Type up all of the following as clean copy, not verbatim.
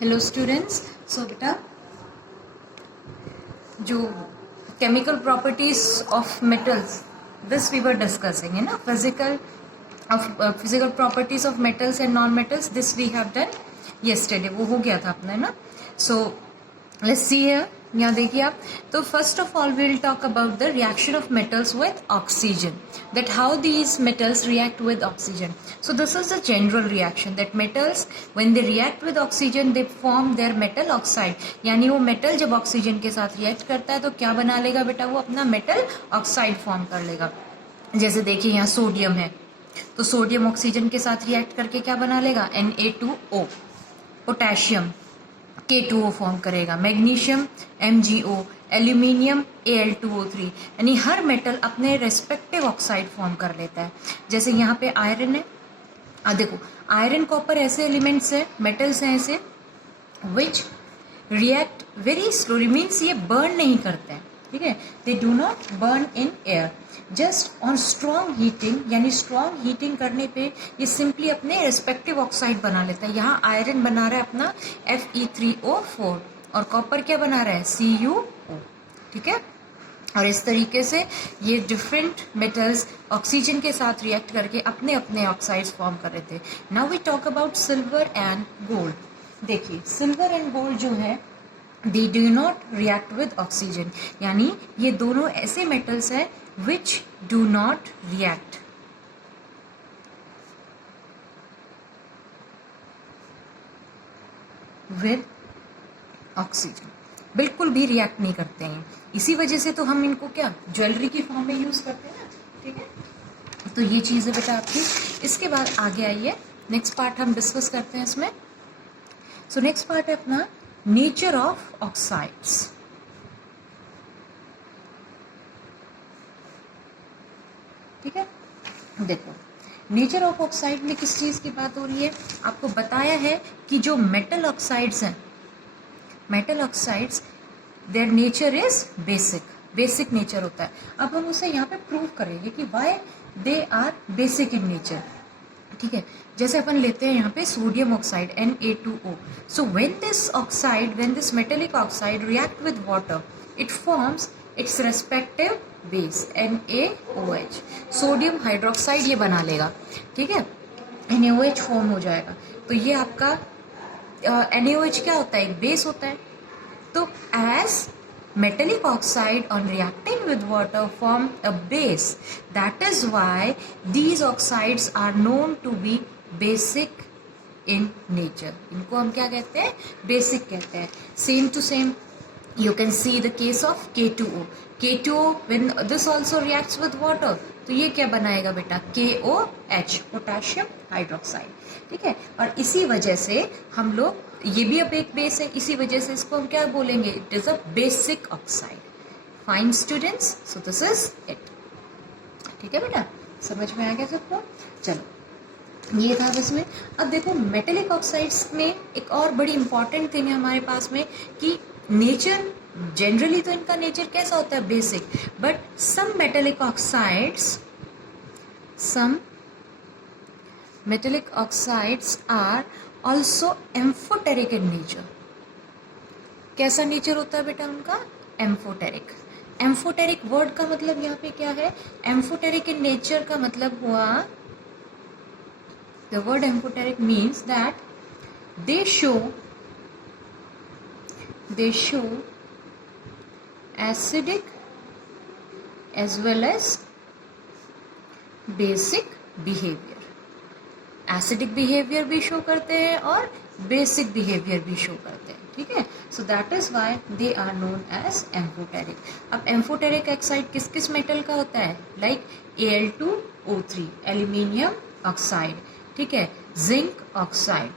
Hello students. So बेटा जो chemical properties of metals this we were discussing है ना, physical properties of metals and non metals, this we have done yesterday, वो हो गया था अपना, है ना। सो लेट्स सी हियर, यहाँ देखिए आप। तो first of all we will talk about the reaction of metals with oxygen, that how these metals react with oxygen. So this is the general reaction that metals when they react with oxygen they form their metal oxide. यानी वो metal जब oxygen के साथ react करता है तो क्या बना लेगा बेटा, वो अपना मेटल ऑक्साइड फॉर्म कर लेगा। जैसे देखिए यहाँ सोडियम है, तो सोडियम ऑक्सीजन के साथ रिएक्ट करके क्या बना लेगा, Na2O। पोटेशियम K2O फॉर्म करेगा, मैग्नीशियम MgO, एल्यूमिनियम Al2O3। यानी हर मेटल अपने रेस्पेक्टिव ऑक्साइड फॉर्म कर लेता है। जैसे यहाँ पे आयरन है, देखो आयरन कॉपर ऐसे एलिमेंट्स है, मेटल्स हैं ऐसे विच रिएक्ट वेरी स्लोली, मीन्स ये बर्न नहीं करते हैं, ठीक है। They do not burn in air, just on strong heating, यानी स्ट्रॉन्ग हीटिंग करने पे ये सिंपली अपने रिस्पेक्टिव ऑक्साइड बना लेता है। यहाँ आयरन बना रहा है अपना Fe3O4 और कॉपर क्या बना रहा है, CuO, ठीक है। और इस तरीके से ये डिफरेंट मेटल्स ऑक्सीजन के साथ रिएक्ट करके अपने अपने ऑक्साइड्स फॉर्म कर रहे थे। Now we talk about silver and gold. देखिए सिल्वर एंड गोल्ड जो है they do not react with oxygen, यानी ये दोनों ऐसे मेटल्स हैं which do not react with oxygen, बिल्कुल भी रिएक्ट नहीं करते हैं। इसी वजह से तो हम इनको क्या ज्वेलरी की फॉर्म में यूज करते हैं ना, ठीक है। तो ये चीज़ है बेटा आपकी। इसके बाद आगे आइए, नेक्स्ट पार्ट हम डिस्कस करते हैं इसमें। सो नेक्स्ट पार्ट है अपना नेचर ऑफ ऑक्साइड्स। ठीक है, देखो नेचर ऑफ ऑक्साइड में किस चीज़ की बात हो रही है, आपको बताया है कि जो मेटल ऑक्साइड्स हैं, metal oxides their nature is basic, basic nature होता है। अब हम उसे यहाँ पे प्रूव करेंगे कि why they are basic in nature, ठीक है। जैसे अपन लेते हैं यहाँ पे sodium oxide Na2O। So when this oxide, when this metallic oxide react with water, it forms its respective base NaOH, sodium hydroxide ये बना लेगा, ठीक है। NaOH फॉर्म हो जाएगा। तो ये आपका NaOH क्या होता है, एक बेस होता है। तो as metallic oxide on reacting with water form a base, that is why these oxides are known to be basic in nature. इनको हम क्या कहते हैं, बेसिक कहते हैं। Same to same you can see the case of K2O. K2O when this also reacts with water, तो ये क्या बनाएगा बेटा, KOH, पोटेशियम हाइड्रोक्साइड, ठीक है। और इसी वजह से हम लोग, ये भी अब एक बेस है, इसी वजह से इसको हम क्या बोलेंगे, it is a basic oxide. Fine students, so this is it, ठीक है बेटा, समझ में आ गया सबको। चलो ये था बस में। अब देखो मेटेलिक ऑक्साइड्स में एक और बड़ी इंपॉर्टेंट थिंग है हमारे पास में कि नेचर जनरली तो इनका नेचर कैसा होता है, basic, but some metallic oxides are also amphoteric in nature. कैसा नेचर होता है बेटा उनका, एम्फोटेरिक। एम्फोटेरिक वर्ड का मतलब यहाँ पे क्या है, एम्फोटेरिक इन नेचर का मतलब हुआ, the word amphoteric means that they show acidic as well as basic behavior. Acidic behaviour भी शो करते हैं और बेसिक बिहेवियर भी शो करते हैं, ठीक है। So that is why they are known as amphoteric. अब एम्फोटेरिक ऑक्साइड किस किस मेटल का होता है, लाइक Al2O3, एल्यूमिनियम ऑक्साइड, ठीक है, जिंक ऑक्साइड,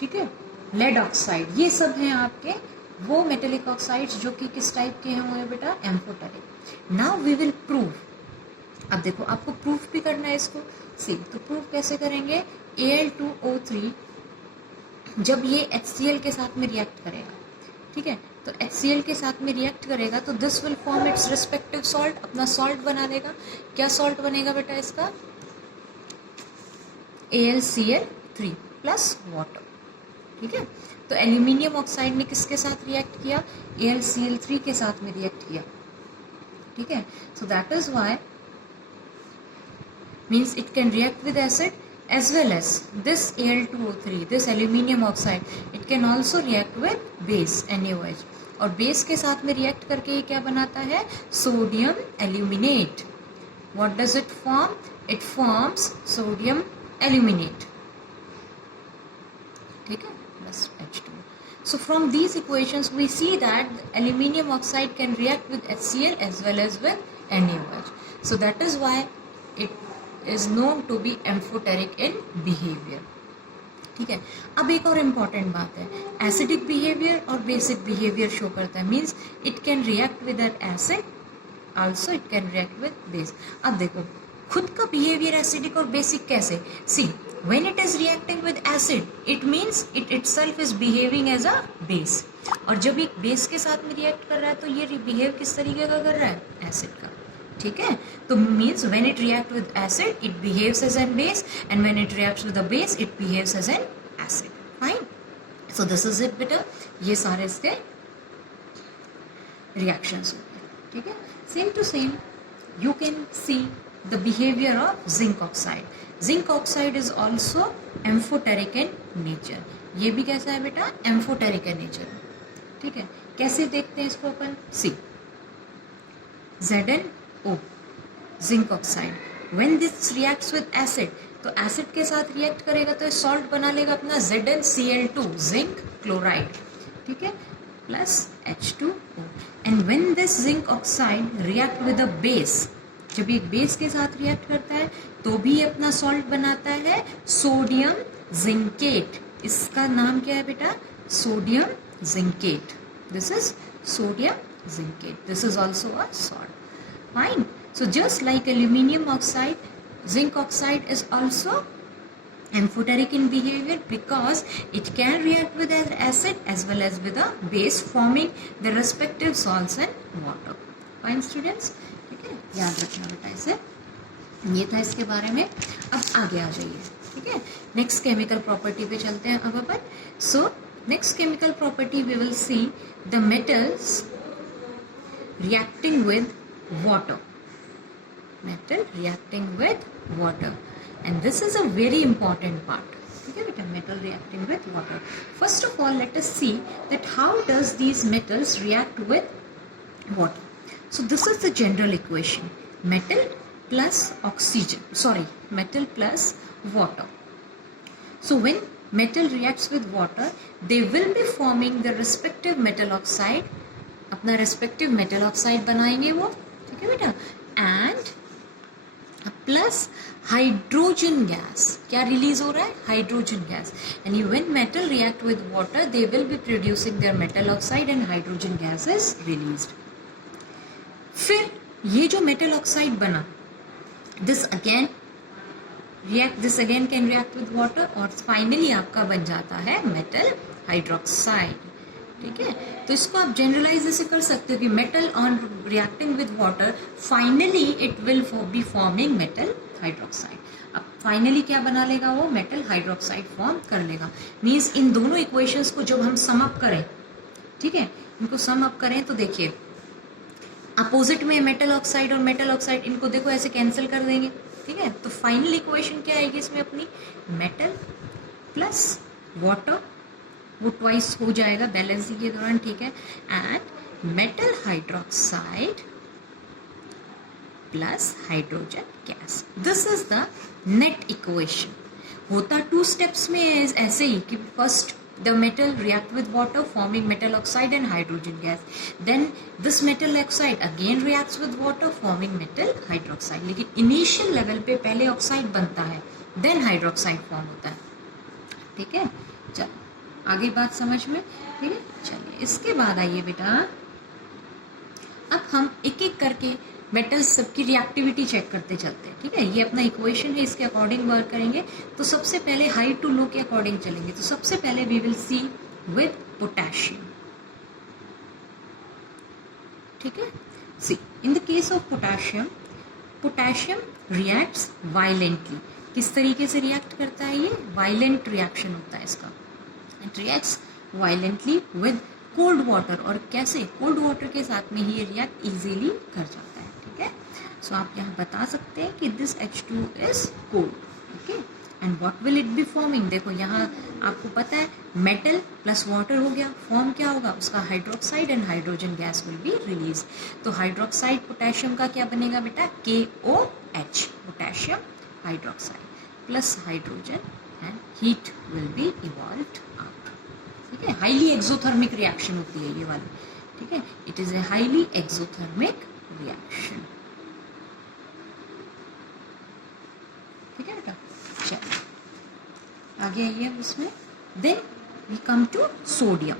ठीक है, लेड ऑक्साइड, ये सब हैं आपके वो मेटेलिक ऑक्साइड्स जो कि किस टाइप के हैं, वो बेटा amphoteric. Now we will prove. अब देखो आपको प्रूफ भी करना है इसको, सी तो प्रूफ कैसे करेंगे, Al2O3 जब ये HCl के साथ में रिएक्ट करेगा, ठीक है, तो HCl के साथ में रिएक्ट करेगा तो this will form it's respective salt, अपना सॉल्ट बना लेगा। क्या सॉल्ट बनेगा बेटा इसका, AlCl3 प्लस वाटर, ठीक है। तो एल्यूमिनियम ऑक्साइड ने किसके साथ रिएक्ट किया, AlCl3 के साथ में रिएक्ट किया, ठीक है। So that is why means it can react with acid as well as this Al2O3, this aluminium oxide, it can also react with base NaOH, और बेस के साथ में रिएक्ट करके ये क्या बनाता है, sodium aluminate. What does it form, it forms sodium aluminate, ठीक है, plus H2. So from these equations we see that aluminium oxide can react with HCl as well as with NaOH. So that is why it is known to be amphoteric in behavior. ठीक है. अब एक और important बात है, acidic behaviour और basic behaviour show करता है, means it can react with N acid, also it can react with base. अब देखो खुद का बिहेवियर एसिडिक और बेसिक कैसे, सी when it is reacting with acid it means it itself is behaving as a base, और जब एक base के साथ में रिएक्ट कर रहा है तो ये बिहेव किस तरीके का कर रहा है, एसिड का, ठीक है. तो means when it react with acid it behaves as a base and when it reacts with a base it behaves as an acid. Fine. So this is it बेटा, ये सारे इसके reactions होते हैं, ठीक है. Same to same you can see the behavior of zinc oxide. Zinc oxide is also amphoteric in nature. ये भी कैसा है बेटा, amphoteric in nature, ठीक है. कैसे देखते हैं इसको अपन, सी ZnO zinc oxide, when this reacts with acid, तो एसिड के साथ रिएक्ट करेगा तो सॉल्ट बना लेगा अपना ZnCl2 जिंक क्लोराइड, ठीक है, plus H2O. And when this zinc oxide react with a base, जब एक बेस के साथ रिएक्ट करता है तो भी अपना सॉल्ट बनाता है सोडियम जिंकेट. इसका नाम क्या है बेटा, sodium zincate. This is sodium zincate. This is also a salt. Fine. So just like aluminium oxide, zinc oxide is also amphoteric in behavior because it can react with an acid as well as with a base, forming the respective salts and water. Fine students. ठीक है, याद रखना बेटा इसे. ये था इसके बारे में. अब आगे आ जाइए, ठीक है. नेक्स्ट केमिकल प्रॉपर्टी पे चलते हैं अब अपन. So next chemical property we will see the metals reacting with water. Metal reacting with water, and this is a very important part. Okay, बेटा, metal reacting with water. First of all, let us see that how does these metals react with water. So this is the general equation: metal plus oxygen. Sorry, metal plus water. So when metal reacts with water, they will be forming the respective metal oxide. अपना respective metal oxide बनाएंगे वो, ठीक है बेटा. And plus hydrogen gas, क्या release हो रहा है, hydrogen gas. And when metal react with water they will be producing their metal oxide and hydrogen gas is released. फिर ये जो मेटल ऑक्साइड बना, this again can react with water और finally आपका बन जाता है मेटल हाइड्रोक्साइड, ठीक है. तो इसको आप जनरलाइज ऐसे कर सकते हो कि metal on reacting with water finally it will be forming metal hydroxide. अब फाइनली क्या बना लेगा वो, मेटल हाइड्रोक्साइड फॉर्म कर लेगा. मीन्स इन दोनों इक्वेशंस को जब हम सम अप करें, ठीक है, इनको सम अप करें तो देखिए अपोजिट में मेटल ऑक्साइड और मेटल ऑक्साइड, इनको देखो ऐसे कैंसिल कर देंगे, ठीक है. तो फाइनल इक्वेशन क्या आएगी इसमें अपनी, मेटल प्लस वाटर, वो ट्वाइस हो जाएगा बैलेंसिंग के दौरान, ठीक है. And metal hydroxide plus hydrogen gas, this is the net equation. होता 2 स्टेप्स में ऐसे ही कि first the metal react with water forming metal oxide and hydrogen gas, then this metal oxide again reacts with water forming metal hydroxide. लेकिन initial level पे पहले oxide बनता है देन हाइड्रोक्साइड फॉर्म होता है, ठीक है. चलो आगे बात समझ में, ठीक है. चलिए इसके बाद आइए बेटा, अब हम एक एक करके मेटल्स सबकी रिएक्टिविटी चेक करते चलते हैं, ठीक है. ये अपना इक्वेशन है, इसके अकॉर्डिंग वर्क करेंगे. तो सबसे पहले हाई टू लो के अकॉर्डिंग चलेंगे. तो सबसे पहले we will see with potassium, ठीक है. See in the case of potassium reacts violently. किस तरीके से रिएक्ट करता है ये, वायलेंट रिएक्शन होता है इसका, it reacts violently with cold water, और कैसे, कोल्ड वाटर के साथ में ही ये रिएक्ट इजीली कर जाता है, ठीक है। सो आप यहाँ बता सकते हैं कि this H2 is cold, okay. And what will it be forming, देखो यहाँ आपको पता है मेटल प्लस वाटर हो गया, फॉर्म क्या होगा उसका, hydroxide and hydrogen gas will be release. तो हाइड्रोक्साइड पोटेशियम का क्या बनेगा बेटा, KOH, potassium hydroxide plus hydrogen, and heat will be evolved out, ठीक है। हाईली एक्सोथर्मिक रिएक्शन होती है ये वाली, ठीक है। It is a highly exothermic reaction, ठीक है बेटा। चलिए आगे आइए अब इसमें। Then we come to sodium.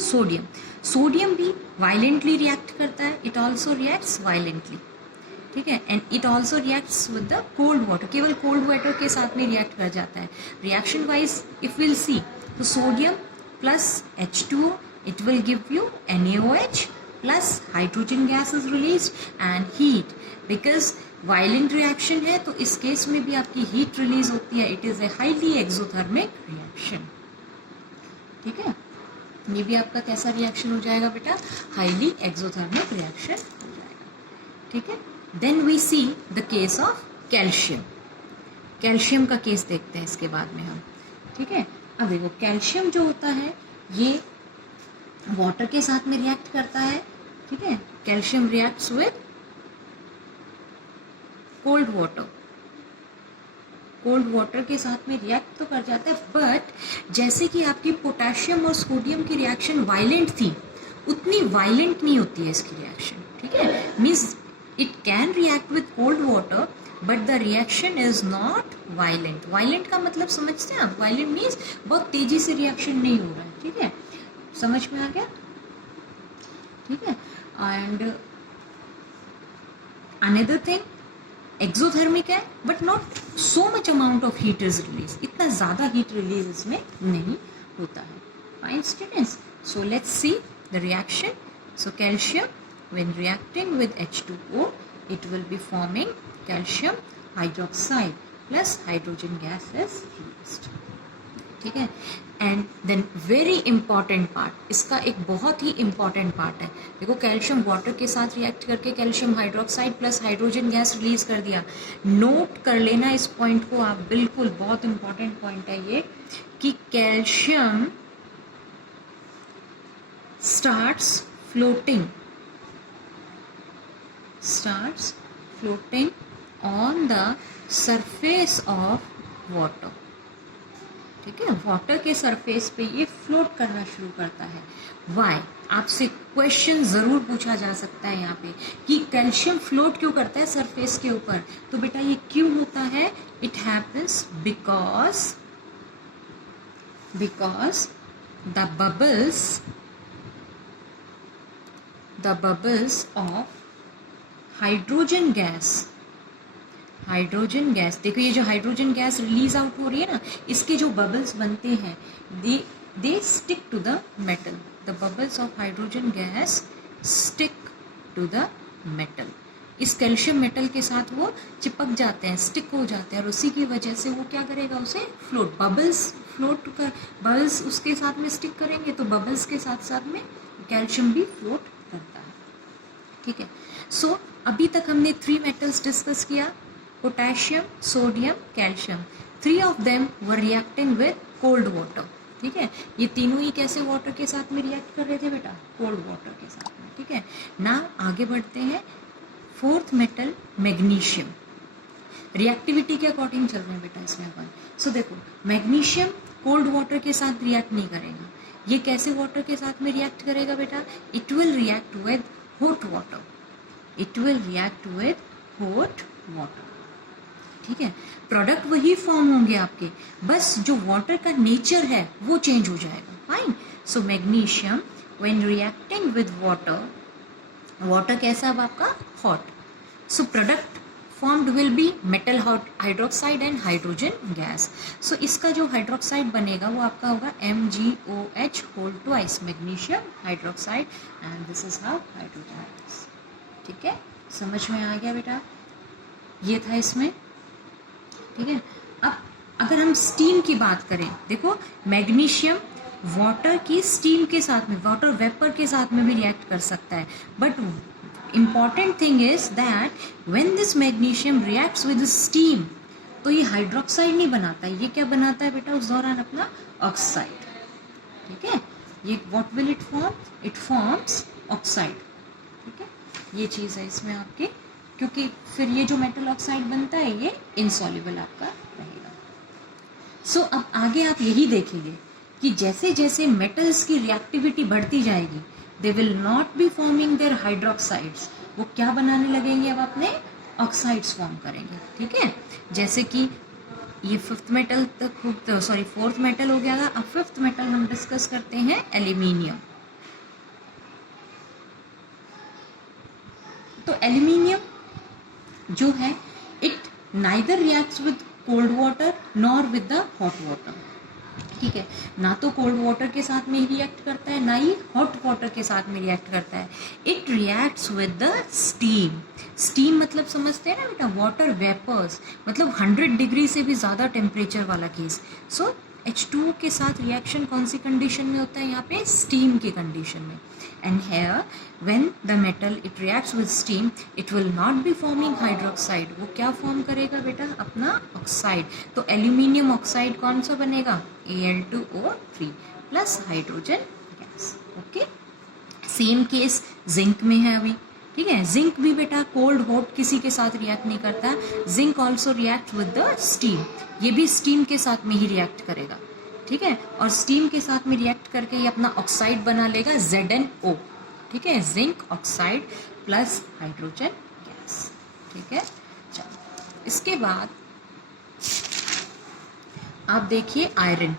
Sodium, sodium भी वायलेंटली रिएक्ट करता है, इट ऑल्सो रिएक्ट्स वायलेंटली, ठीक है। And it also reacts with the cold water, केवल कोल्ड वाटर के साथ में रिएक्ट कर जाता है। Reaction wise if will see, तो sodium plus H2O, it will give you NaOH plus hydrogen gas is released and heat, because violent reaction है तो इस केस में भी आपकी हीट रिलीज होती है, it is a highly exothermic reaction, ठीक है। ये भी आपका कैसा रिएक्शन हो जाएगा बेटा, हाईली एक्सोथर्मिक रिएक्शन हो जाएगा, ठीक है। Then we see the case of calcium. Calcium का केस देखते हैं इसके बाद में हम, ठीक है। अब देखो कैल्शियम जो होता है ये वाटर के साथ में रिएक्ट करता है, ठीक है। Calcium reacts with cold water, cold water के साथ में रिएक्ट तो कर जाता है, बट जैसे कि आपकी पोटेशियम और सोडियम की रिएक्शन वायलेंट थी, उतनी वायलेंट नहीं होती है इसकी रिएक्शन, ठीक है। Means it can react with cold water but the reaction is not violent. Violent का मतलब समझते हैं आप, वायलेंट मीन्स बहुत तेजी से रिएक्शन नहीं हो रहा है, ठीक है। समझ में आ गया, ठीक है। एंड अनदर थिंग, एक्सोथर्मिक है but not so much amount of heat is release, इतना ज्यादा हीट रिलीज इसमें नहीं होता है। Fine students, so let's see the reaction. So calcium when reacting with H2O, it will be forming calcium hydroxide plus hydrogen gas is released, ठीक है। And then very important part, इसका एक बहुत ही important part है, देखो calcium water के साथ react करके calcium hydroxide plus hydrogen gas release कर दिया। नोट कर लेना इस पॉइंट को आप, बिल्कुल बहुत इंपॉर्टेंट पॉइंट है ये, कि calcium starts floating on the surface of water, ठीक है। वाटर के सरफेस पे ये फ्लोट करना शुरू करता है। वाई, आपसे क्वेश्चन जरूर पूछा जा सकता है यहाँ पे कि कैल्शियम फ्लोट क्यों करता है सरफेस के ऊपर, तो बेटा ये क्यों होता है, it happens because the bubbles of hydrogen gas, देखो ये जो हाइड्रोजन गैस रिलीज आउट हो रही है ना, इसके जो बबल्स बनते हैं they stick to the metal, the bubbles of hydrogen gas stick to the metal. इस कैल्शियम मेटल के साथ वो चिपक जाते हैं, स्टिक हो जाते हैं, और उसी की वजह से वो क्या करेगा, उसे फ्लोट, बबल्स उसके साथ में स्टिक करेंगे, तो बबल्स के साथ साथ में कैल्शियम भी फ्लोट करता है, ठीक है। सो अभी तक हमने 3 मेटल्स डिस्कस किया, potassium, sodium, calcium. 3 of them were reacting with cold water, ठीक है। ये तीनों ही कैसे वाटर के साथ में रिएक्ट कर रहे थे बेटा, कोल्ड वाटर के साथ में, ठीक है ना। आगे बढ़ते हैं, 4th मेटल मैग्नीशियम, रिएक्टिविटी के अकॉर्डिंग चल रहे हैं बेटा इसमें अपन। सो देखो मैग्नीशियम कोल्ड वाटर के साथ रिएक्ट नहीं करेगा, ये कैसे वाटर के साथ में रिएक्ट करेगा बेटा, it will react with hot water, ठीक है। प्रोडक्ट वही फॉर्म होंगे आपके, बस जो वाटर का नेचर है वो चेंज हो जाएगा। Fine, so magnesium when reacting with water कैसा अब आपका, hot, so product formed will be metal hydroxide and hydrogen gas. So इसका जो हाइड्रोक्साइड बनेगा वो आपका होगा MgOH whole twice, magnesium hydroxide, and this is how hydrogen gas, ठीक है। समझ में आ गया बेटा, ये था इसमें, ठीक है। अब अगर हम स्टीम की बात करें, देखो मैग्नीशियम वाटर की स्टीम के साथ में, वाटर वेपर के साथ में भी रिएक्ट कर सकता है, but important thing is that when this magnesium reacts with steam, तो ये हाइड्रोक्साइड नहीं बनाता है, ये क्या बनाता है बेटा उस दौरान अपना ऑक्साइड, ठीक है। ये what will it form, it forms oxide, ठीक है। ये चीज़ है इसमें आपके, क्योंकि फिर ये जो मेटल ऑक्साइड बनता है ये इनसॉल्युबल आपका रहेगा। सो अब आगे आप यही देखेंगे कि जैसे जैसे मेटल्स की रिएक्टिविटी बढ़ती जाएगी, they will not be forming their hydroxides, वो क्या बनाने लगेंगे, अब अपने ऑक्साइड्स फॉर्म करेंगे, ठीक है। जैसे कि ये फिफ्थ मेटल तक, सॉरी फोर्थ मेटल हो गया था। अब फिफ्थ मेटल हम डिस्कस करते हैं एल्यूमिनियम। तो एल्यूमिनियम जो है, it neither reacts with cold water nor with the hot water, ठीक है। ना तो कोल्ड वाटर के साथ में ही रिएक्ट करता है, ना ही हॉट वाटर के साथ में रिएक्ट करता है। It reacts with the steam. Steam मतलब समझते हैं ना बेटा, वाटर वेपर्स, मतलब 100 डिग्री से भी ज़्यादा टेम्परेचर वाला केस। सो H2O के साथ रिएक्शन कौन सी कंडीशन में होता है, यहाँ पे स्टीम की कंडीशन में। And here when the metal it reacts with steam, it will not be forming hydroxide, वो क्या फॉर्म करेगा बेटा, अपना ऑक्साइड। तो एल्यूमिनियम ऑक्साइड कौन सा बनेगा, Al2O3 plus hydrogen gas, okay. Same case zinc में है अभी, ठीक है। जिंक भी बेटा कोल्ड हॉट किसी के साथ रिएक्ट नहीं करता, zinc also react with the steam, ये भी स्टीम के साथ में ही रिएक्ट करेगा, ठीक है। और स्टीम के साथ में रिएक्ट करके ये अपना ऑक्साइड बना लेगा ZnO, ठीक है, zinc oxide plus hydrogen gas, ठीक है। चलो इसके बाद आप देखिए आयरन।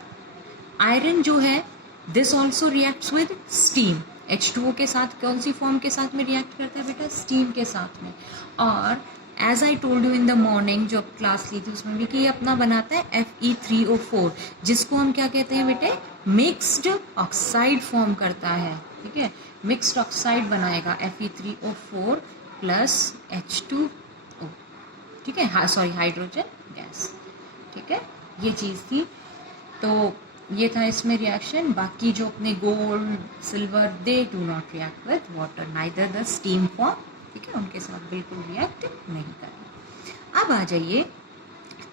आयरन जो है, this also reacts with steam. H2O के साथ कौन सी फॉर्म के साथ में रिएक्ट करता है बेटा, स्टीम के साथ में। और as I told you in the morning, जो क्लास ली थी उसमें भी, कि ये अपना बनाता है Fe3O4, जिसको हम क्या कहते हैं बेटे, मिक्स्ड ऑक्साइड फॉर्म करता है, ठीक है। मिक्स्ड ऑक्साइड बनाएगा Fe3O4 प्लस H2O, ठीक है, हाँ सॉरी हाइड्रोजन गैस, ठीक है। ये चीज़ थी, तो ये था इसमें रिएक्शन। बाकी जो अपने gold silver, they do not react with water, neither the steam form, ठीक है, उनके साथ बिल्कुल रिएक्ट नहीं करना। अब आ जाइए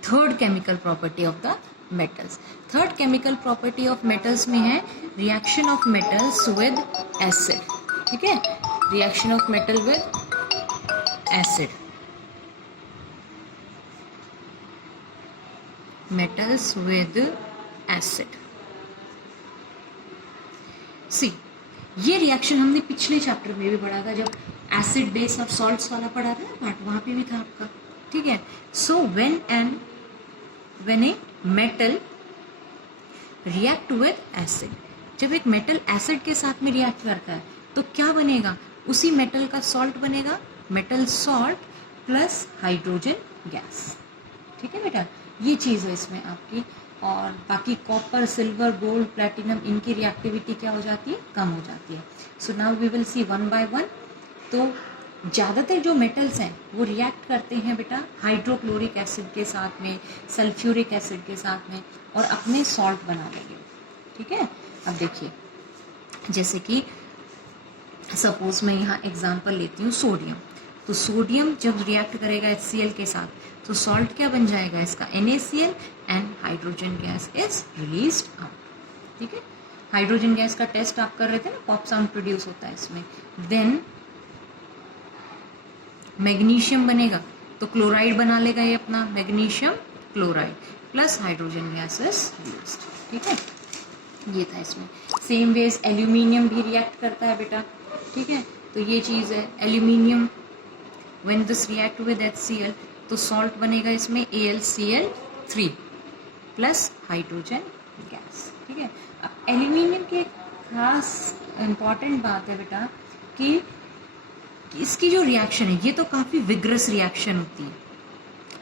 third chemical property of the metals. Third chemical property of metals में है reaction of metals with acid, ठीक है, reaction of metal with acid, metals with acid. See, ये रिएक्शन हमने पिछले चैप्टर में भी पढ़ा था, जब एसिड बेस और सॉल्ट्स वाला पढ़ा था ना, वहां पे भी था आपका, ठीक है। So when a metal react with acid, जब एक मेटल एसिड के साथ में रिएक्ट करता है तो क्या बनेगा, उसी मेटल का सॉल्ट बनेगा, metal salt plus hydrogen gas, ठीक है बेटा। ये चीज़ है इसमें आपकी। और बाकी कॉपर, सिल्वर, गोल्ड, प्लैटिनम, इनकी रिएक्टिविटी क्या हो जाती है, कम हो जाती है। So now we will see one by one. तो ज़्यादातर जो मेटल्स हैं वो रिएक्ट करते हैं बेटा हाइड्रोक्लोरिक एसिड के साथ में, सल्फ्यूरिक एसिड के साथ में, और अपने सॉल्ट बना लेंगे, ठीक है। अब देखिए, जैसे कि सपोज मैं यहाँ एग्जांपल लेती हूँ सोडियम। तो सोडियम जब रिएक्ट करेगा HCl के साथ, तो सॉल्ट क्या बन जाएगा इसका, NaCl, and hydrogen gas is released out, ठीक है। हाइड्रोजन गैस का टेस्ट आप कर रहे थे ना, पॉप साउंड प्रोड्यूस होता है इसमें। देन मैग्नीशियम बनेगा, तो क्लोराइड बना लेगा ये अपना, magnesium chloride plus hydrogen gas is released, ठीक है। ये था इसमें। सेम वेज एल्यूमिनियम भी रिएक्ट करता है बेटा, ठीक है। तो ये चीज़ है, aluminium when this react with HCl, तो सॉल्ट बनेगा इसमें AlCl3 प्लस हाइड्रोजन गैस, ठीक है। अब एल्यूमिनियम की एक खास इम्पॉर्टेंट बात है बेटा कि इसकी जो रिएक्शन है ये तो काफ़ी विग्रस रिएक्शन होती है,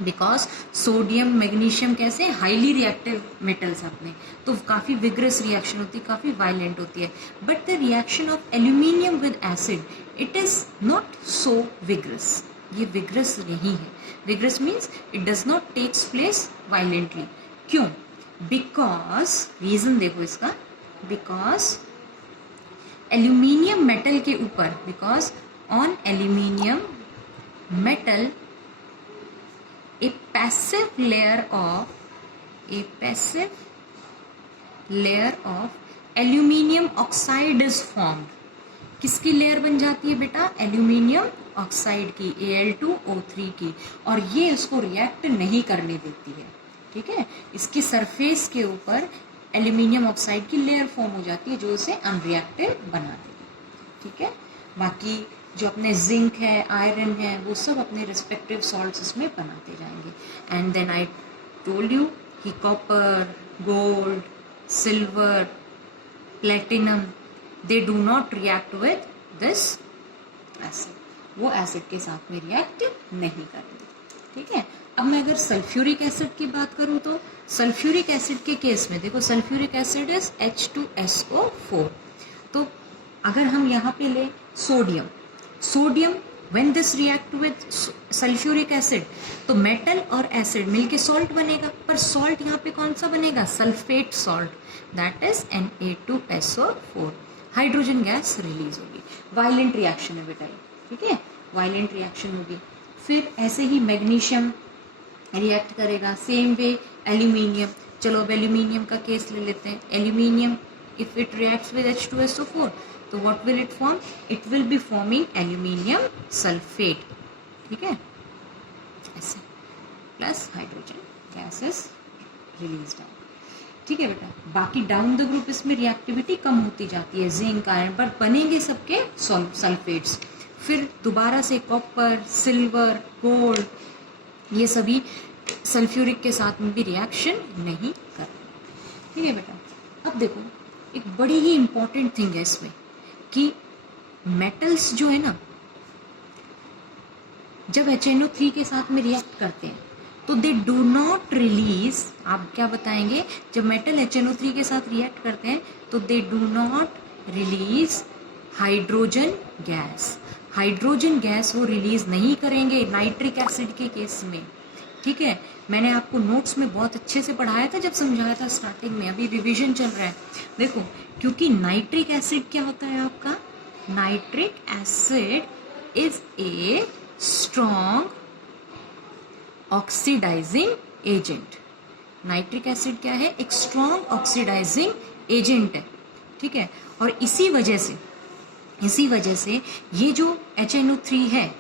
बिकॉज सोडियम मैग्नीशियम कैसे हाईली रिएक्टिव मेटल्स अपने, तो काफ़ी विग्रस रिएक्शन होती है, काफ़ी वायलेंट होती है। But the reaction of aluminium with acid, it is not so vigorous, ये विग्रस नहीं है। Vigorous means it does not takes place violently, क्यों? बिकॉज, रीजन देखो इसका, बिकॉज एल्यूमिनियम मेटल के ऊपर, because on aluminium metal a passive layer of aluminium oxide is formed. किसकी layer बन जाती है बेटा? एल्यूमिनियम ऑक्साइड की, Al2O3 की, और ये इसको रिएक्ट नहीं करने देती है, ठीक है। इसकी सरफेस के ऊपर एल्यूमिनियम ऑक्साइड की लेयर फॉर्म हो जाती है जो इसे अनरिएक्टिव बना देती है, ठीक है। बाकी जो अपने जिंक है, आयरन है, वो सब अपने रिस्पेक्टिव सॉल्ट्स इसमें बनाते जाएंगे। And then I told you कि copper, gold, silver, platinum, they do not react with this acid, वो एसिड के साथ में रिएक्ट नहीं करेंगे, ठीक है। अब मैं अगर सल्फ्यूरिक एसिड की बात करूं तो सल्फ्यूरिक एसिड के केस में देखो, सल्फ्यूरिक एसिड इज H2SO4। तो अगर हम यहाँ पे ले sodium, sodium when this react with sulphuric acid, तो मेटल और एसिड मिलके सॉल्ट बनेगा, पर सॉल्ट यहाँ पे कौन सा बनेगा? Sulphate salt, that is Na2SO4। Hydrogen gas release होगी, वायलेंट रिएक्शन है बेटा ये, ठीक है, वायलेंट रिएक्शन होगी। फिर ऐसे ही मैग्नीशियम रिएक्ट करेगा, सेम वे एल्यूमिनियम। चलो अब एल्यूमिनियम का केस ले लेते हैं। Aluminium if it reacts with H2SO4, तो what will it form? It will be forming aluminium sulphate, ठीक है, ऐसे, plus hydrogen gas is released out, ठीक है बेटा। बाकी डाउन द ग्रुप इसमें रिएक्टिविटी कम होती जाती है, जिंक, आयरन, पर बनेंगे सबके सल्फेट्स। फिर दोबारा से कॉपर, सिल्वर, गोल्ड, ये सभी सल्फ्यूरिक के साथ में भी रिएक्शन नहीं करते, ठीक है बेटा। अब देखो एक बड़ी ही इंपॉर्टेंट थिंग है इसमें कि मेटल्स जो है ना, जब HNO3 के साथ में रिएक्ट करते हैं तो दे डू नॉट रिलीज, आप क्या बताएंगे? जब मेटल HNO3 के साथ रिएक्ट करते हैं तो दे do not release hydrogen gas. Hydrogen gas वो रिलीज नहीं करेंगे नाइट्रिक एसिड के केस में, ठीक है। मैंने आपको नोट्स में बहुत अच्छे से पढ़ाया था जब समझाया था स्टार्टिंग में, अभी रिवीजन चल रहा है। देखो क्योंकि नाइट्रिक एसिड क्या होता है आपका? Nitric acid is a strong oxidising agent. Nitric acid क्या है? एक स्ट्रॉन्ग ऑक्सीडाइजिंग एजेंट है, ठीक है। और इसी वजह से ये जो HNO3 है,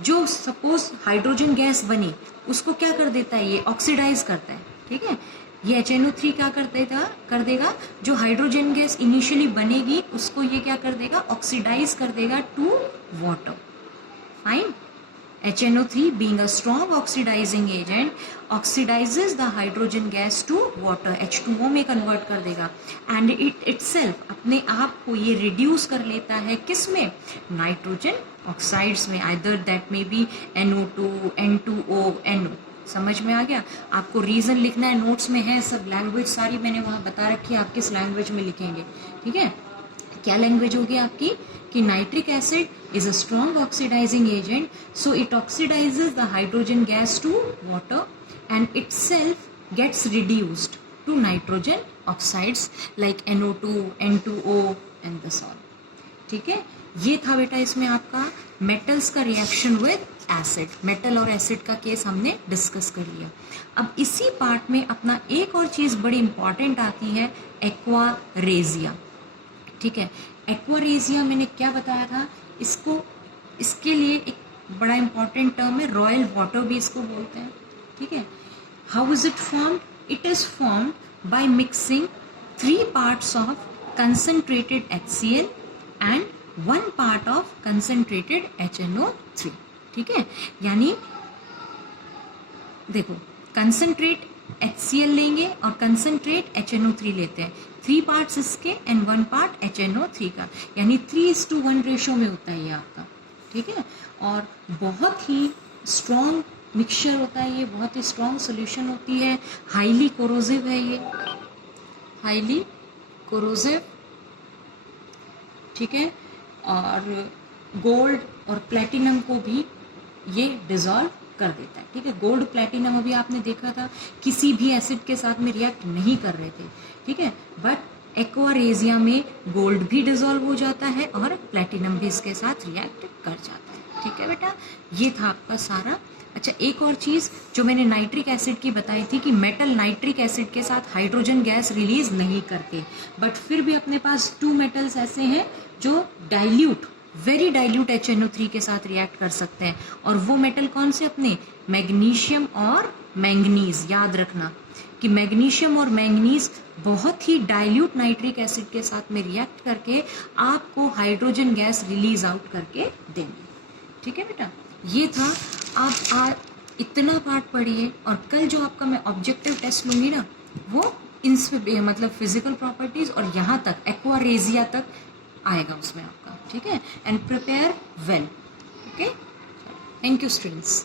जो सपोज हाइड्रोजन गैस बनी, उसको क्या कर देता है? ये ऑक्सीडाइज करता है, ठीक है। ये HNO3 क्या कर देगा? जो हाइड्रोजन गैस इनिशियली बनेगी उसको ये क्या कर देगा? ऑक्सीडाइज कर देगा to water, fine. HNO3 being a strong oxidizing agent oxidizes the hydrogen gas to water, H2O में कन्वर्ट कर देगा, and it itself अपने आप को ये रिड्यूस कर लेता है किस में? नाइट्रोजन ऑक्साइड्स में, either that may be NO2, N2O, NO। समझ में आ गया? आपको रीजन लिखना है, नोट्स में है सब, लैंग्वेज सारी मैंने वहाँ बता रखी है, आप किस लैंग्वेज में लिखेंगे, ठीक है। क्या लैंग्वेज होगी आपकी? कि nitric acid is a strong oxidising agent, so it oxidises the hydrogen gas to water and itself gets reduced to nitrogen oxides like NO2, N2O and the salt, ठीक है। ये था बेटा इसमें आपका मेटल्स का रिएक्शन विद एसिड। मेटल और acid का केस हमने डिस्कस कर लिया। अब इसी पार्ट में अपना एक और चीज़ बड़ी इंपॉर्टेंट आती है, एक्वारेजिया, ठीक है। एक्वारेजिया मैंने क्या बताया था? इसके लिए एक बड़ा इंपॉर्टेंट टर्म है, रॉयल वाटर भी इसको बोलते हैं, ठीक है। How is it formed? It is formed by mixing 3 parts of concentrated HCl and 1 part of concentrated HNO3, ठीक है। यानी देखो कंसनट्रेट HCl लेंगे और कंसनट्रेट HNO3 लेते हैं, 3 parts इसके एंड 1 part HNO3 का, यानी 3:1 रेशो में होता है ये आपका, ठीक है। और बहुत ही स्ट्रॉन्ग मिक्सचर होता है ये, बहुत ही स्ट्रॉन्ग सोल्यूशन होती है, हाईली कोरोसिव है ये, हाईली कोरोसिव, ठीक है। और गोल्ड और प्लेटिनम को भी ये डिजॉल्व कर देता है, ठीक है। गोल्ड प्लैटिनम अभी आपने देखा था किसी भी एसिड के साथ में रिएक्ट नहीं कर रहे थे, ठीक है, बट एक्वारेजिया में गोल्ड भी डिसॉल्व हो जाता है और प्लैटिनम भी इसके साथ रिएक्ट कर जाता है, ठीक है बेटा। ये था आपका सारा। अच्छा, एक और चीज़ जो मैंने नाइट्रिक एसिड की बताई थी कि मेटल नाइट्रिक एसिड के साथ हाइड्रोजन गैस रिलीज नहीं करते, बट फिर भी अपने पास 2 मेटल्स ऐसे हैं जो डाइल्यूट, वेरी डाइल्यूट HNO3 के साथ रिएक्ट कर सकते हैं। और वो मेटल कौन से अपने? मैग्नीशियम और मैंगनीज। याद रखना कि मैग्नीशियम और मैंगनीज बहुत ही डाइल्यूट नाइट्रिक एसिड के साथ में रिएक्ट करके आपको हाइड्रोजन गैस रिलीज आउट करके देंगे, ठीक है बेटा। ये था। आप इतना पार्ट पढ़िए और कल जो आपका मैं ऑब्जेक्टिव टेस्ट लूँगी ना, वो इनसे मतलब फिजिकल प्रॉपर्टीज़ और यहाँ तक एक्वारेजिया तक आएगा उसमें आपका, ठीक है। And prepare well, okay. Thank you students.